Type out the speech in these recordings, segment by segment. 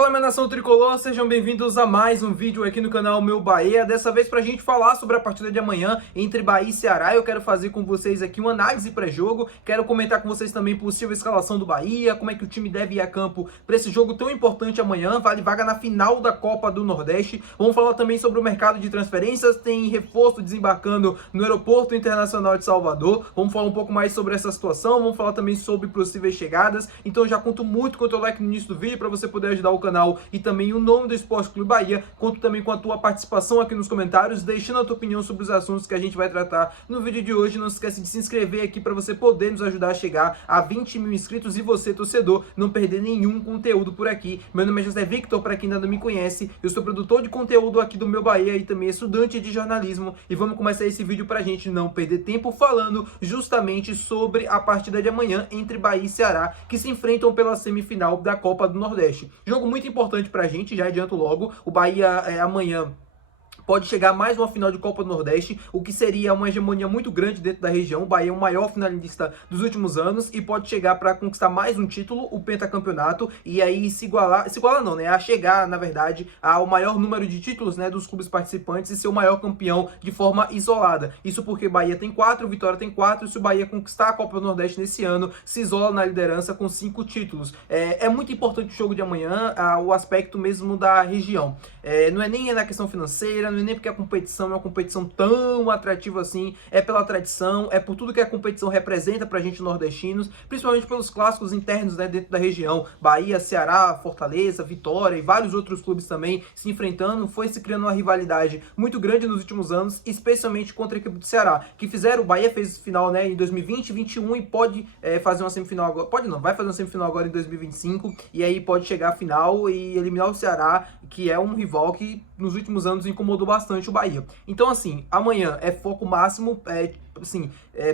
Fala, minha nação tricolor, sejam bem-vindos a mais um vídeo aqui no canal Meu Bahia. Dessa vez pra gente falar sobre a partida de amanhã entre Bahia e Ceará. Eu quero fazer com vocês aqui uma análise pré-jogo, quero comentar com vocês também possível escalação do Bahia, como é que o time deve ir a campo para esse jogo tão importante amanhã, vale vaga na final da Copa do Nordeste. Vamos falar também sobre o mercado de transferências, tem reforço desembarcando no Aeroporto Internacional de Salvador. Vamos falar um pouco mais sobre essa situação, vamos falar também sobre possíveis chegadas. Então já conto muito com o teu like no início do vídeo para você poder ajudar o canal e também o nome do Esporte Clube Bahia. Conto também com a tua participação aqui nos comentários, deixando a tua opinião sobre os assuntos que a gente vai tratar no vídeo de hoje. Não se esquece de se inscrever aqui para você poder nos ajudar a chegar a 20 mil inscritos e você, torcedor, não perder nenhum conteúdo por aqui. Meu nome é José Victor, para quem ainda não me conhece, eu sou produtor de conteúdo aqui do Meu Bahia e também estudante de jornalismo, e vamos começar esse vídeo pra gente não perder tempo falando justamente sobre a partida de amanhã entre Bahia e Ceará, que se enfrentam pela semifinal da Copa do Nordeste. Jogo muito importante pra gente, já adianto logo. O Bahia amanhã pode chegar a mais uma final de Copa do Nordeste, o que seria uma hegemonia muito grande dentro da região. O Bahia é o maior finalista dos últimos anos e pode chegar para conquistar mais um título, o pentacampeonato, e aí se igualar não, né, a chegar, na verdade, ao maior número de títulos, né, dos clubes participantes e ser o maior campeão de forma isolada. Isso porque Bahia tem 4, Vitória tem 4, e se o Bahia conquistar a Copa do Nordeste nesse ano, se isola na liderança com 5 títulos. É muito importante o jogo de amanhã, o aspecto mesmo da região. Não é nem na questão financeira, não é nem porque a competição é uma competição tão atrativa assim, é pela tradição, é por tudo que a competição representa pra gente nordestinos, principalmente pelos clássicos internos, né, dentro da região. Bahia, Ceará, Fortaleza, Vitória e vários outros clubes também se enfrentando, foi se criando uma rivalidade muito grande nos últimos anos, especialmente contra a equipe do Ceará, que fizeram, o Bahia fez final, né, em 2020, 2021 e pode fazer uma semifinal agora, pode não, vai fazer uma semifinal agora em 2025, e aí pode chegar à final e eliminar o Ceará, que é um rival que nos últimos anos incomodou bastante o Bahia. Então, assim, amanhã é foco máximo,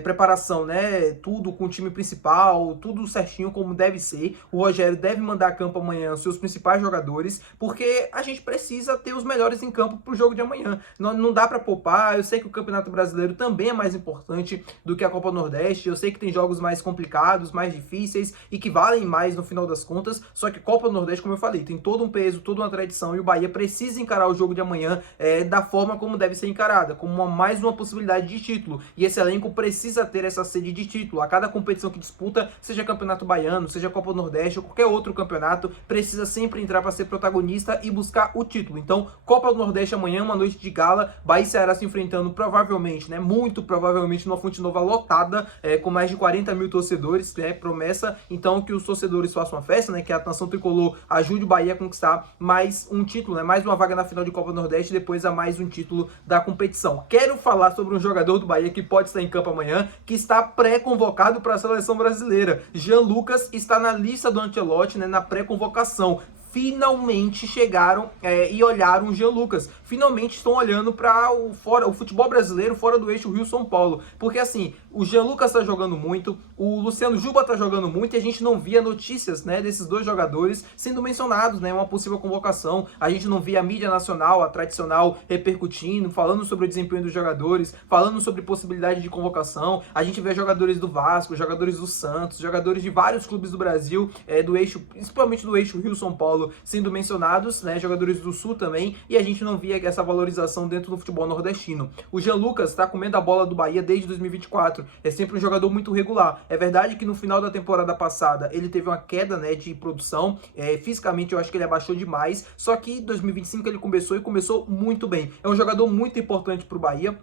preparação, né? Tudo com o time principal, tudo certinho como deve ser. O Rogério deve mandar a campo amanhã seus principais jogadores, porque a gente precisa ter os melhores em campo pro jogo de amanhã. Não dá para poupar. Eu sei que o Campeonato Brasileiro também é mais importante do que a Copa Nordeste. Eu sei que tem jogos mais complicados, mais difíceis e que valem mais no final das contas. Só que Copa Nordeste, como eu falei, tem todo um peso, toda uma tradição, e o Bahia precisa encarar o jogo de amanhã da forma como deve ser encarada, como mais uma possibilidade de título. E esse elenco precisa ter essa sede de título. A cada competição que disputa, seja Campeonato Baiano, seja Copa do Nordeste ou qualquer outro campeonato, precisa sempre entrar para ser protagonista e buscar o título. Então, Copa do Nordeste amanhã, uma noite de gala, Bahia e Ceará se enfrentando provavelmente, né, muito provavelmente numa Fonte Nova lotada, com mais de 40 mil torcedores, promessa. Então, que os torcedores façam uma festa, né, que a nação tricolor ajude o Bahia a conquistar mais um título, né, mais uma vaga na final de Copa do Nordeste, depois a mais um título da competição. Quero falar sobre um jogador do Bahia que pode estar em campo amanhã, que está pré-convocado para a seleção brasileira. Jean Lucas está na lista do Ancelotti, né, na pré-convocação. Finalmente chegaram e olharam o Jean Lucas. Finalmente estão olhando para o futebol brasileiro fora do eixo Rio-São Paulo. Porque assim, o Jean Lucas está jogando muito, o Luciano Juba está jogando muito e a gente não via notícias, né, desses dois jogadores sendo mencionados, né, uma possível convocação. A gente não via a mídia nacional, a tradicional, repercutindo, falando sobre o desempenho dos jogadores, falando sobre possibilidade de convocação. A gente vê jogadores do Vasco, jogadores do Santos, jogadores de vários clubes do Brasil, do eixo, principalmente do eixo Rio-São Paulo, sendo mencionados, né, jogadores do Sul também, e a gente não via essa valorização dentro do futebol nordestino. O Jean Lucas está comendo a bola do Bahia desde 2024, é sempre um jogador muito regular. É verdade que no final da temporada passada ele teve uma queda, né, de produção, fisicamente eu acho que ele abaixou demais, só que em 2025 ele começou muito bem. É um jogador muito importante para o Bahia,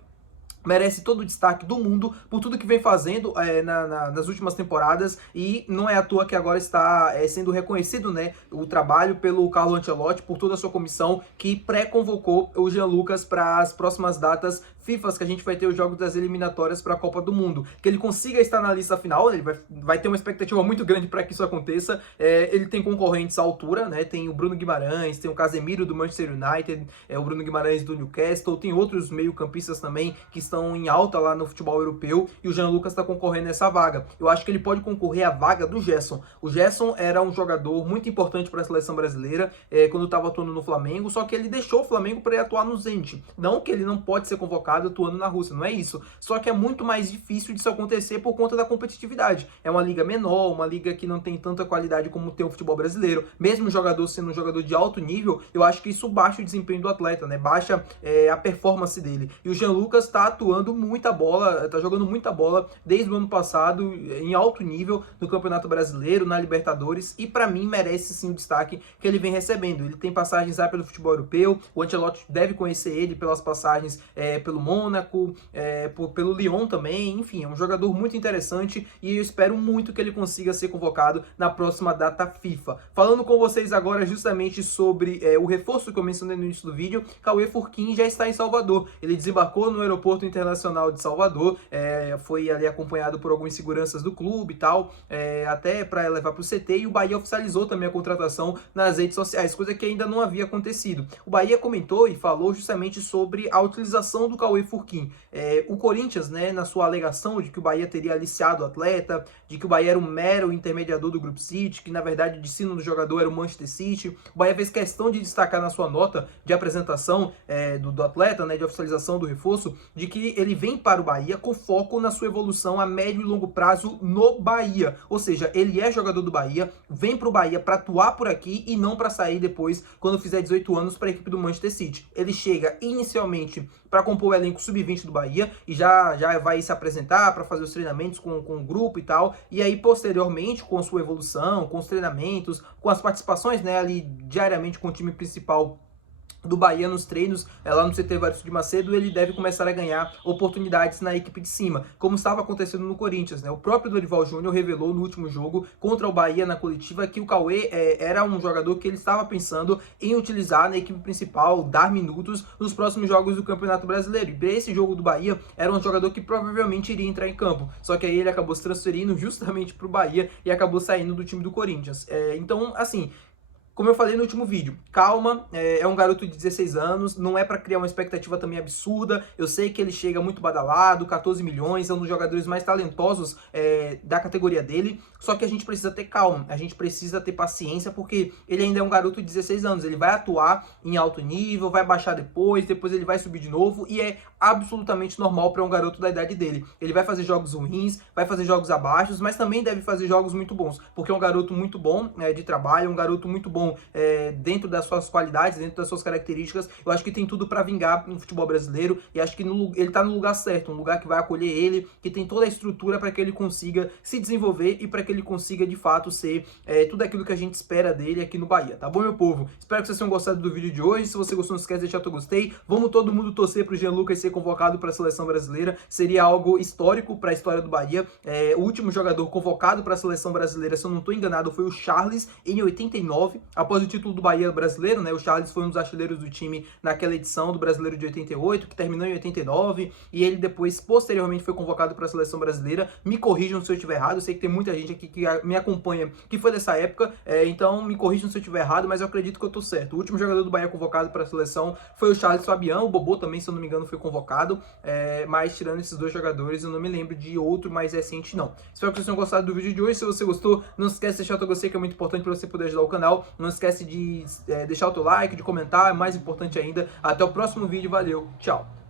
merece todo o destaque do mundo por tudo que vem fazendo nas últimas temporadas, e não é à toa que agora está sendo reconhecido, né, o trabalho pelo Carlo Ancelotti, por toda a sua comissão que pré-convocou o Jean Lucas para as próximas datas FIFA que a gente vai ter os jogos das eliminatórias para a Copa do Mundo. Que ele consiga estar na lista final, ele vai ter uma expectativa muito grande para que isso aconteça. Ele tem concorrentes à altura, né? Tem o Bruno Guimarães, tem o Casemiro do Manchester United, o Bruno Guimarães do Newcastle, tem outros meio-campistas também que estão estão em alta lá no futebol europeu, e o Jean Lucas está concorrendo a essa vaga. Eu acho que ele pode concorrer à vaga do Gerson. O Gerson era um jogador muito importante para a seleção brasileira quando estava atuando no Flamengo, só que ele deixou o Flamengo para ir atuar no Zenit. Não que ele não pode ser convocado atuando na Rússia, não é isso. Só que é muito mais difícil disso acontecer por conta da competitividade. É uma liga menor, uma liga que não tem tanta qualidade como tem o futebol brasileiro. Mesmo o jogador sendo um jogador de alto nível, eu acho que isso baixa o desempenho do atleta, né? Baixa a performance dele. E o Jean Lucas está atuando muita bola, está jogando muita bola desde o ano passado, em alto nível, no Campeonato Brasileiro, na Libertadores, e para mim merece sim o destaque que ele vem recebendo. Ele tem passagens já pelo futebol europeu, o Ancelotti deve conhecer ele pelas passagens pelo Mônaco, pelo Lyon também, enfim, é um jogador muito interessante e eu espero muito que ele consiga ser convocado na próxima data FIFA. Falando com vocês agora justamente sobre o reforço que eu mencionei no início do vídeo, Cauê Furquim já está em Salvador. Ele desembarcou no Aeroporto Internacional de Salvador, foi ali acompanhado por alguns seguranças do clube e tal, até para levar para o CT, e o Bahia oficializou também a contratação nas redes sociais, coisa que ainda não havia acontecido. O Bahia comentou e falou justamente sobre a utilização do Cauê Furquim. O Corinthians, né, na sua alegação de que o Bahia teria aliciado o atleta, de que o Bahia era um mero intermediador do Grupo City, que na verdade o destino do jogador era o Manchester City, o Bahia fez questão de destacar na sua nota de apresentação do atleta, né, de oficialização do reforço, de que ele vem para o Bahia com foco na sua evolução a médio e longo prazo no Bahia. Ou seja, ele é jogador do Bahia, vem para o Bahia para atuar por aqui e não para sair depois, quando fizer 18 anos, para a equipe do Manchester City. Ele chega inicialmente para compor o elenco sub-20 do Bahia e já vai se apresentar para fazer os treinamentos com o grupo e tal, e aí posteriormente, com a sua evolução, com os treinamentos, com as participações, né, ali diariamente com o time principal do Bahia nos treinos, lá no CT Varisto de Macedo, ele deve começar a ganhar oportunidades na equipe de cima, como estava acontecendo no Corinthians, né? O próprio Dorival Júnior revelou no último jogo contra o Bahia na coletiva que o Cauê era um jogador que ele estava pensando em utilizar na equipe principal, dar minutos nos próximos jogos do Campeonato Brasileiro. E para esse jogo do Bahia, era um jogador que provavelmente iria entrar em campo, só que aí ele acabou se transferindo justamente para o Bahia e acabou saindo do time do Corinthians. Então, assim, como eu falei no último vídeo, calma, é um garoto de 16 anos, não é para criar uma expectativa também absurda. Eu sei que ele chega muito badalado, 14 milhões, é um dos jogadores mais talentosos da categoria dele, só que a gente precisa ter calma, a gente precisa ter paciência, porque ele ainda é um garoto de 16 anos, ele vai atuar em alto nível, vai baixar depois ele vai subir de novo, e é absolutamente normal para um garoto da idade dele. Ele vai fazer jogos ruins, vai fazer jogos abaixo, mas também deve fazer jogos muito bons, porque é um garoto muito bom de trabalho, é um garoto muito bom dentro das suas qualidades, dentro das suas características. Eu acho que tem tudo para vingar no futebol brasileiro, e acho que ele tá no lugar certo, um lugar que vai acolher ele, que tem toda a estrutura para que ele consiga se desenvolver e para que ele consiga de fato ser tudo aquilo que a gente espera dele aqui no Bahia, tá bom, meu povo? Espero que vocês tenham gostado do vídeo de hoje. Se você gostou, não esquece de deixar o gostei. Vamos todo mundo torcer pro Jean Lucas ser convocado para a seleção brasileira, seria algo histórico para a história do Bahia. O último jogador convocado para a seleção brasileira, se eu não estou enganado, foi o Charles em 89, após o título do Bahia brasileiro, né? O Charles foi um dos artilheiros do time naquela edição do Brasileiro de 88, que terminou em 89, e ele depois, posteriormente, foi convocado para a seleção brasileira. Me corrijam se eu estiver errado, eu sei que tem muita gente aqui que me acompanha que foi dessa época, então me corrijam se eu estiver errado, mas eu acredito que eu tô certo. O último jogador do Bahia convocado para a seleção foi o Charles Fabião, o Bobô também, se eu não me engano, foi convocado, mas tirando esses dois jogadores, eu não me lembro de outro mais recente, não. Espero que vocês tenham gostado do vídeo de hoje. Se você gostou, não esquece de deixar o teu gostei, que é muito importante para você poder ajudar o canal. Não esquece de deixar o teu like, de comentar, é mais importante ainda. Até o próximo vídeo, valeu, tchau!